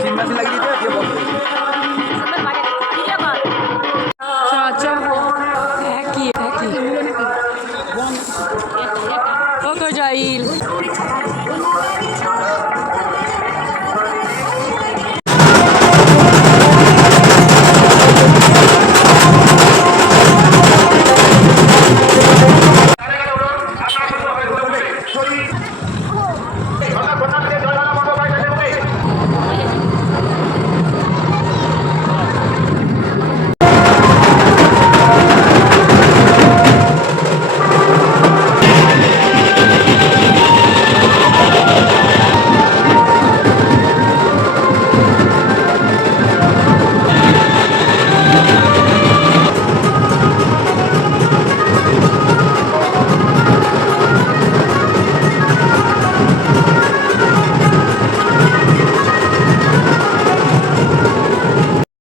তিন মাসে লাগিয়ে দিতে জয়ীল